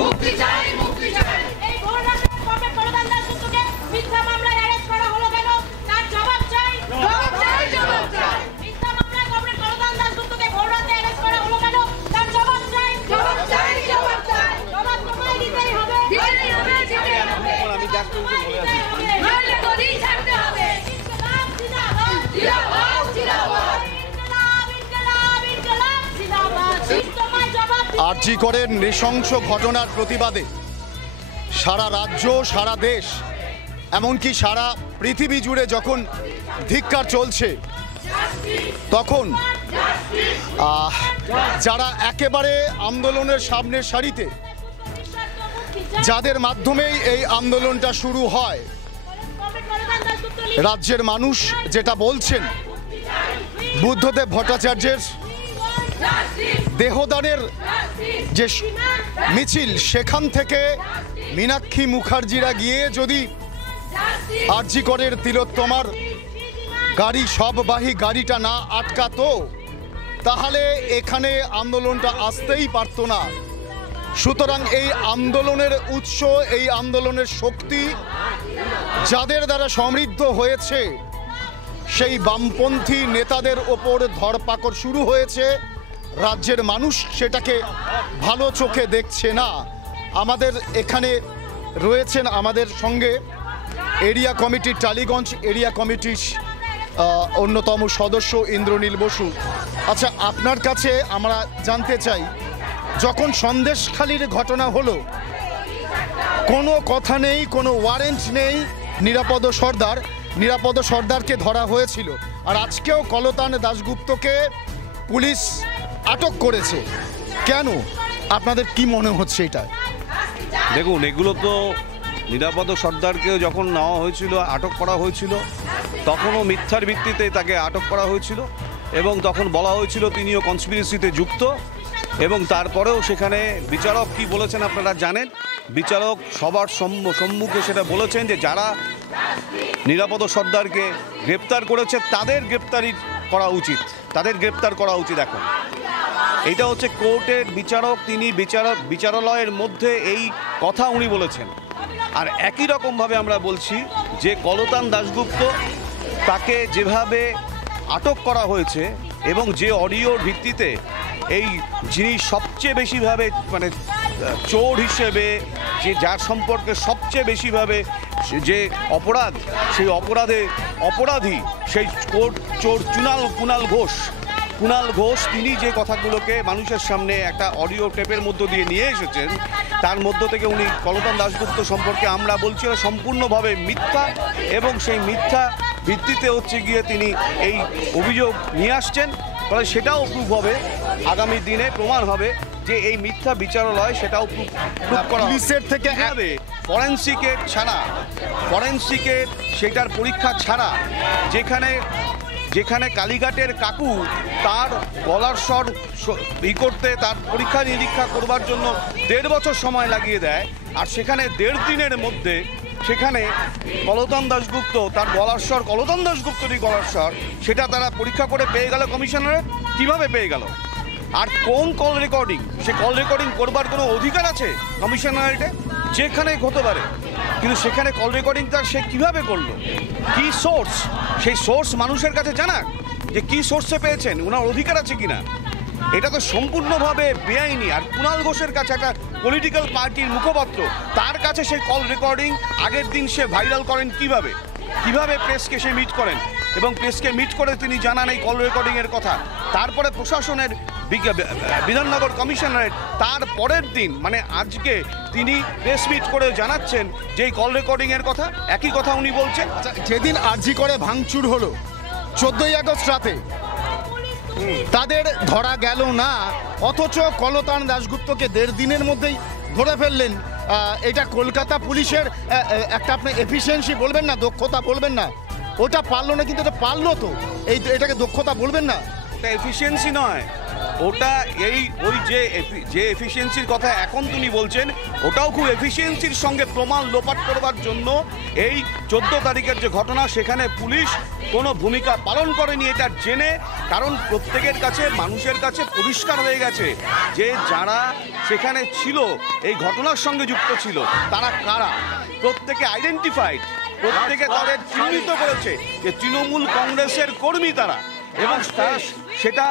মুক্তি চাই, মুক্তি চাই। এই ভোর রাতে কমরেড কলতান দাশগুপ্তকে মিথ্যা মামলায় অ্যারেস্ট করা হলো কেন? তার জবাব চাই, জবাব চাই, জবাব চাই। মিথ্যা মামলায় কমরেড কলতান দাশগুপ্তকে ভোর রাতে অ্যারেস্ট করা হলো কেন? তার জবাব চাই, জবাব চাই, জবাব চাই। জবাব তোমায় দিতেই হবে, দিতেই হবে, দিতেই হবে। আমি জাস্ট বলে আছি নইলে গদি ছাড়তে হবে। ইনকলাব জিন্দাবাদ, জিন্দাবাদ, জিন্দাবাদ। ইনকলাব, ইনকলাব, ইনকলাব জিন্দাবাদ। তোমায় জবাব দিতে আরজি করের নৃশংস ঘটনার প্রতিবাদে সারা রাজ্য, সারা দেশ, এমনকি সারা পৃথিবী জুড়ে যখন ধিক্কার চলছে, তখন যারা একেবারে আন্দোলনের সামনের সারিতে, যাদের মাধ্যমেই এই আন্দোলনটা শুরু হয়, কমরেড কলতান দাশগুপ্ত রাজ্যের মানুষ যেটা বলছেন, বুদ্ধদেব ভট্টাচার্যের দেহদানের যে মিছিল, সেখান থেকে মীনাক্ষী মুখার্জিরা গিয়ে যদি আরজি করের তিলোত্তমার গাড়ি, সববাহী গাড়িটা না আটকাতো, তাহলে এখানে আন্দোলনটা আসতেই পারতো না। সুতরাং এই আন্দোলনের উৎস, এই আন্দোলনের শক্তি যাদের দ্বারা সমৃদ্ধ হয়েছে, সেই বামপন্থী নেতাদের ওপর ধরপাকড় শুরু হয়েছে। রাজ্যের মানুষ সেটাকে ভালো চোখে দেখছে না। আমাদের এখানে রয়েছেন আমাদের সঙ্গে এরিয়া কমিটির, টালিগঞ্জ এরিয়া কমিটির অন্যতম সদস্য ইন্দ্রনীল বসু। আচ্ছা, আপনার কাছে আমরা জানতে চাই, যখন সন্দেশখালির ঘটনা হলো, কোনো কথা নেই, কোনো ওয়ারেন্ট নেই, নিরাপদ সর্দারকে ধরা হয়েছিল, আর আজকেও কলতান দাশগুপ্তকে পুলিশ আটক করেছে। কেন? আপনাদের কি মনে হচ্ছে এটা? দেখুন, এগুলো তো নিরাপদ সর্দারকে যখন নেওয়া হয়েছিল, আটক করা হয়েছিল, তখনও মিথ্যার ভিত্তিতে তাকে আটক করা হয়েছিল এবং তখন বলা হয়েছিল তিনিও কনস্পিরেসিতে যুক্ত। এবং তারপরেও সেখানে বিচারক কি বলেছেন আপনারা জানেন। বিচারক সবার সম্মুখে সেটা বলেছেন যে যারা নিরাপদ সর্দারকে গ্রেপ্তার করেছে তাদের গ্রেপ্তারি করা উচিত, তাদের গ্রেপ্তার করা উচিত। এখন এইটা হচ্ছে কোর্টের বিচারক, তিনি বিচারালয়ের মধ্যে এই কথা উনি বলেছেন। আর একই রকমভাবে আমরা বলছি যে কলতান দাশগুপ্ত, তাকে যেভাবে আটক করা হয়েছে এবং যে অডিওর ভিত্তিতে এই যিনি সবচেয়ে বেশিভাবে মানে চোর হিসেবে, যে যার সম্পর্কে সবচেয়ে বেশিভাবে যে অপরাধ, সেই অপরাধী সেই চোর কুণাল ঘোষ, তিনি যে কথাগুলোকে মানুষের সামনে একটা অডিও টেপের মধ্য দিয়ে নিয়ে এসেছেন, তার মধ্য থেকে উনি কলতান দাশগুপ্ত সম্পর্কে আমরা বলছি সম্পূর্ণভাবে মিথ্যা, এবং সেই মিথ্যা ভিত্তিতে হচ্ছে গিয়ে তিনি এই অভিযোগ নিয়ে আসছেন। ফলে সেটাও প্রুফ হবে, আগামী দিনে প্রমাণ হবে যে এই মিথ্যা বিচারালয় সেটাও প্রুফ করা। পুলিশের থেকে হবে ফরেন্সিকের ছাড়া, ফরেন্সিকের সেটার পরীক্ষা ছাড়া, যেখানে কালীঘাটের কাকু তার গলার স্বর করতে, তার পরীক্ষা নিরীক্ষা করবার জন্য 1.5 বছর সময় লাগিয়ে দেয়, আর সেখানে 1.5 দিনের মধ্যে সেখানে কলতান দাশগুপ্ত তার গলার স্বর, কলতান দাশগুপ্তরই গলার স্বর, সেটা তারা পরীক্ষা করে পেয়ে গেল কমিশনারের। কিভাবে পেয়ে গেল? আর কোন কল রেকর্ডিং, সে কল রেকর্ডিং করবার কোনো অধিকার আছে কমিশনারেটে? যেখানে হতে পারে, কিন্তু সেখানে কল রেকর্ডিংটা সে কিভাবে করলো? কি সোর্স? সেই সোর্স মানুষের কাছে জানাক যে কি সোর্সে পেয়েছেন, ওনার অধিকার আছে কিনা। এটা তো সম্পূর্ণভাবে বেআইনি। আর কুণাল ঘোষের কাছে, একটা পলিটিক্যাল পার্টির মুখপাত্র, তার কাছে সেই কল রেকর্ডিং আগের দিন সে ভাইরাল করেন কিভাবে প্রেসকে সে মিট করেন, এবং প্রেসকে মিট করে তিনি জানান এই কল রেকর্ডিংয়ের কথা। তারপরে প্রশাসনের বিধাননগর কমিশনারেট তার পরের দিন, মানে আজকে, তিনি প্রেস মিট করে জানাচ্ছেন যে এই কল রেকর্ডিংয়ের কথা, একই কথা উনি বলছেন। যেদিন আরজি করে ভাঙচুর হলো 14ই আগস্ট রাতে, তাদের ধরা গেল না, অথচ কলতান দাশগুপ্তকে 1.5 দিনের মধ্যেই ধরে ফেললেন। এটা কলকাতা পুলিশের একটা, আপনি এফিসিয়েন্সি বলবেন না, দক্ষতা বলবেন না, ওটা পারলো না, কিন্তু এটা পারলো তো, এটাকে দক্ষতা বলবেন না? এটা এফিসিয়েন্সি নয়, ওটা ওই যে এফিসিয়েন্সির কথা এখন তুমি বলছেন, ওটাও খুব এফিসিয়েন্সির সঙ্গে প্রমাণ লোপাট করবার জন্য এই 14 তারিখের যে ঘটনা, সেখানে পুলিশ কোনো ভূমিকা পালন করেনি এটা জেনে। কারণ প্রত্যেকের কাছে, মানুষের কাছে পরিষ্কার হয়ে গেছে যে যারা সেখানে ছিল, এই ঘটনার সঙ্গে যুক্ত ছিল, তারা কারা। প্রত্যেকে আইডেন্টিফাইড, প্রত্যেকে তাদের চিহ্নিত করেছে যে তৃণমূল কংগ্রেসের কর্মী তারা, এবং সেটা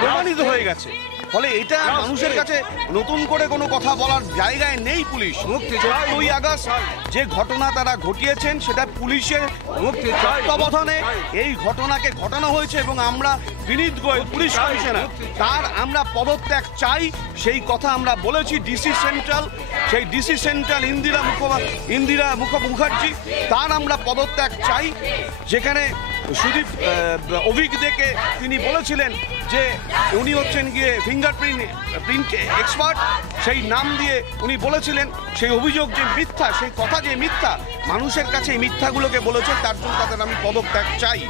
প্রমাণিত হয়ে গেছে। ফলে এটা মানুষের কাছে নতুন করে কোনো কথা বলার জায়গায় নেই। পুলিশ 14ই আগস্ট যে ঘটনা তারা ঘটিয়েছেন, সেটা পুলিশের তত্ত্বাবধানে এই ঘটনাকে ঘটানো হয়েছে, এবং আমরা বিনীত গোয়েল পুলিশ কমিশনার, তার আমরা পদত্যাগ চাই। সেই কথা আমরা বলেছি ডিসি সেন্ট্রাল, সেই ডিসি সেন্ট্রাল ইন্দিরা মুখার্জি, তার আমরা পদত্যাগ চাই। যেখানে সুদীপ অভিজ্ঞ দেখে তিনি বলেছিলেন যে উনি হচ্ছেন গিয়ে ফিঙ্গারপ্রিন্ট এক্সপার্ট, সেই নাম দিয়ে উনি বলেছিলেন সেই অভিযোগ যে মিথ্যা, সেই কথা যে মিথ্যা, মানুষের কাছে এই মিথ্যাগুলোকে বলেছেন, তার জন্য তাদের আমি পদত্যাগ চাই।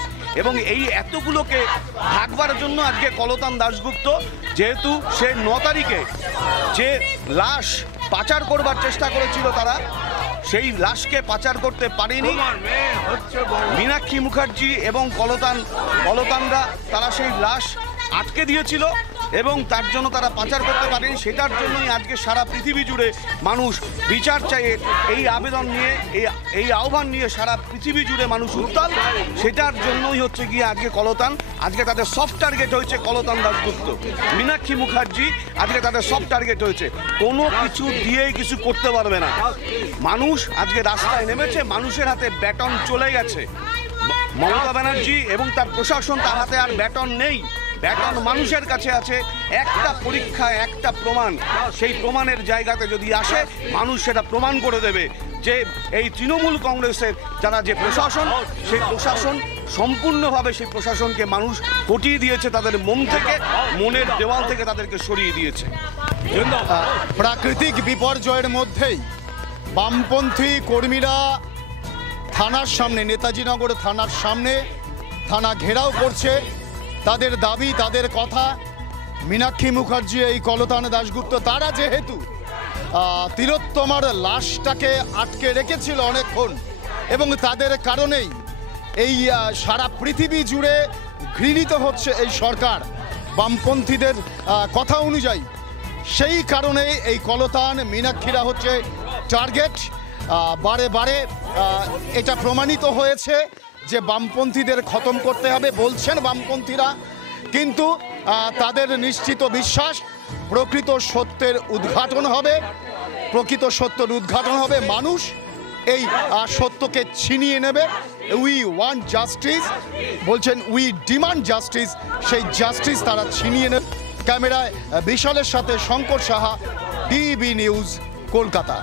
এবং এই এতগুলোকে ভাগবার জন্য আজকে কলতান দাশগুপ্ত, যেহেতু সে 9 তারিখে যে লাশ পাচার করবার চেষ্টা করেছিল, তারা সেই লাশকে পাচার করতে পারেনি। মীনাক্ষী মুখার্জি এবং কলতানরা তারা সেই লাশ আটকে দিয়েছিল, এবং তার জন্য তারা পাচার করতে পারেনি। সেটার জন্যই আজকে সারা পৃথিবী জুড়ে মানুষ বিচার চায়, এই আবেদন নিয়ে, এই আহ্বান নিয়ে সারা পৃথিবী জুড়ে মানুষ উত্তাল। সেটার জন্যই হচ্ছে গিয়ে আজকে কলতান, আজকে তাদের সফট টার্গেট হয়েছে কলতান দাশগুপ্ত, মীনাক্ষী মুখার্জি, আজকে তাদের সফট টার্গেট হয়েছে। কোনো কিছু দিয়েই কিছু করতে পারবে না। মানুষ আজকে রাস্তায় নেমেছে, মানুষের হাতে ব্যাটন চলে গেছে। মমতা ব্যানার্জি এবং তার প্রশাসন, তার হাতে আর ব্যাটন নেই, ব্যাটন মানুষের কাছে আছে। একটা পরীক্ষা, একটা প্রমাণ, সেই প্রমাণের জায়গাতে যদি আসে, মানুষ সেটা প্রমাণ করে দেবে যে এই তৃণমূল কংগ্রেসের যারা যে প্রশাসন, সেই প্রশাসন সম্পূর্ণভাবে, সেই প্রশাসনকে মানুষ হটিয়ে দিয়েছে তাদের মন থেকে, মনের দেওয়াল থেকে তাদেরকে সরিয়ে দিয়েছে। প্রাকৃতিক বিপর্যয়ের মধ্যেই বামপন্থী কর্মীরা থানার সামনে, নেতাজি নগর থানার সামনে থানা ঘেরাও করছে। তাদের দাবি, তাদের কথা, মীনাক্ষী মুখার্জি, এই কলতান দাশগুপ্ত, তারা যেহেতু তিলোত্তমার লাশটাকে আটকে রেখেছিল অনেকক্ষণ, এবং তাদের কারণেই এই সারা পৃথিবী জুড়ে ঘৃণিত হচ্ছে এই সরকার বামপন্থীদের কথা অনুযায়ী, সেই কারণে এই কলতান মীনাক্ষীরা হচ্ছে টার্গেট। বারে বারে এটা প্রমাণিত হয়েছে যে বামপন্থীদের খতম করতে হবে বলছেন বামপন্থীরা, কিন্তু তাদের নিশ্চিত বিশ্বাস প্রকৃত সত্যের উদ্ঘাটন হবে, প্রকৃত সত্যের উদ্ঘাটন হবে। মানুষ এই সত্যকে ছিনিয়ে নেবে। উই ওয়ান্ট জাস্টিস বলছেন, উই ডিমান্ড জাস্টিস, সেই জাস্টিস তারা ছিনিয়ে নেবে। ক্যামেরায় বিশালের সাথে শঙ্কর সাহা, ডিবি নিউজ, কলকাতা।